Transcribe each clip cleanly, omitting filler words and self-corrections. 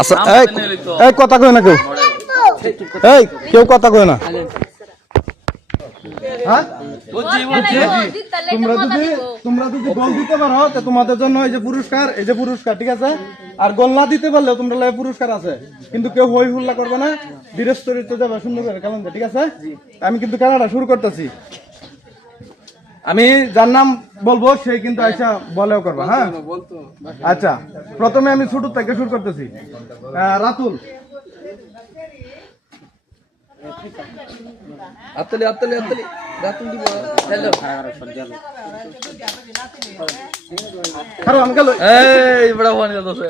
আচ্ছা এই কথা কই না কেউ, এই কেউ কথা কই না। হ্যাঁ তোমরা যদি গোল দিতে পারো তো তোমাদের জন্য এই যে পুরস্কার, এই যে পুরস্কার, ঠিক আছে। আর গোল না দিতে পারলেও তোমরা লাগে পুরস্কার আছে, কিন্তু কেউ হই হুল্লা করবে না, ধীরে স্থিরে যাবে সুন্দর করে খেলেন, ঠিক আছে। আমি কিন্তু খেলাটা শুরু করতেছি, আমি যার নাম বলবো সেই কিন্তু আইসা বলেও করবা। হ্যাঁ আচ্ছা, প্রথমে আমি ছোট থেকে শুরু করতেছি। রাতুল, আতলি আতলি আতলি রাতুল দিব। হ্যালো আরে আমি গেল, এই বড় ফোন করতেছে,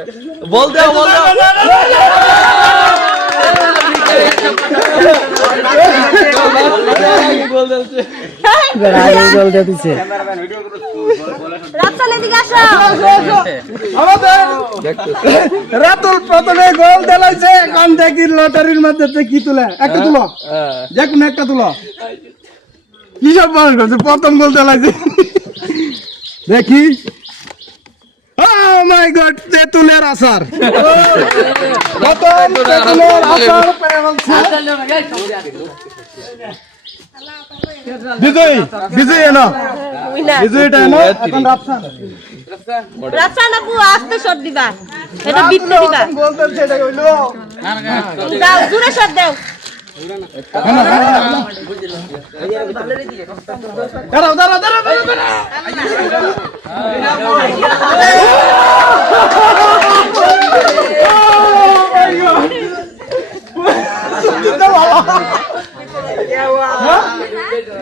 বল দাও বল দাও। গোল দিয়েছে, গোল দিয়েছে। রাতুল এদিকে আসো। আমাদের রাতুল প্রথমে গোল দিলাইছে, এখন দেখি লটারির মধ্যে কি তুলে, একটা তুলো, যে কোনো একটা তুলো। কি সব মানুষ করছে, প্রথম গোল দিলাইছে দেখি। Oh my God, তেঁতুলের আচার। প্রথম তেঁতুলের আচার পেয়ে বলছে বিজয়ী, বিজয়ী এনো, বিজয়ীটা এনো। এখন রাফসান, রাফসান আপু আস্তে শট দিবা, এটা বিটতে দিবা। বলতে সেটা কইলো দাও জোরে শট দাও। দাঁড়াও দাঁড়াও দাঁড়াও দাঁড়াও।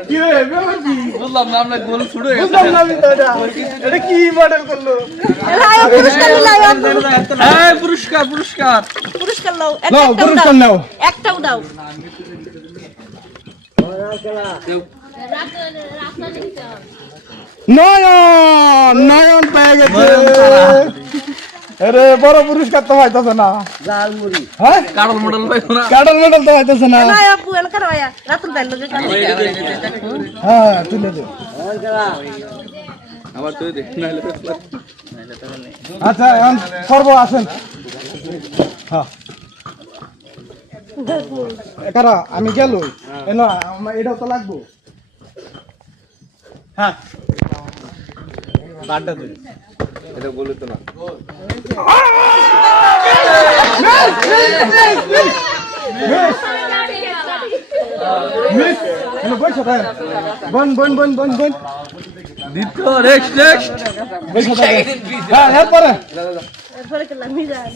কি রে ব্যাপার কি বুঝলাম না, আমরা গোল ছুড়ে গেছে। বুঝলাম না আমি তো এটা কি মডেল করলো। লাও পুরস্কার লাও, এই পুরস্কার পুরস্কার পুরস্কার লাও, নাও পুরস্কার নাও, একটাও দাও। নয়ন, নয়ন পেয়ে গেছে। আরে বড় পুরস্কার তো পাইতেছে না, হ্যাঁ কারণ মডেল পাইছো না। কার্ডল মেডেল তো পাইতেছে না। না আপু এলকার ভাইয়া রাতুল ভাই লগে কাম। হ্যাঁ তুলে দে। আবার তুই দেখ না হলে আচ্ছা এখন করবো, আসেন। হ্যাঁ কারা আমি গেল, এটাও তো লাগবো। হ্যাঁ বারটা তুই এটা বলে তো না। বন বন বন বন বন দ্বিতীয় নেক্সট নেক্সট হ্যাঁ এরপরে এরপরে কেলা মিজান।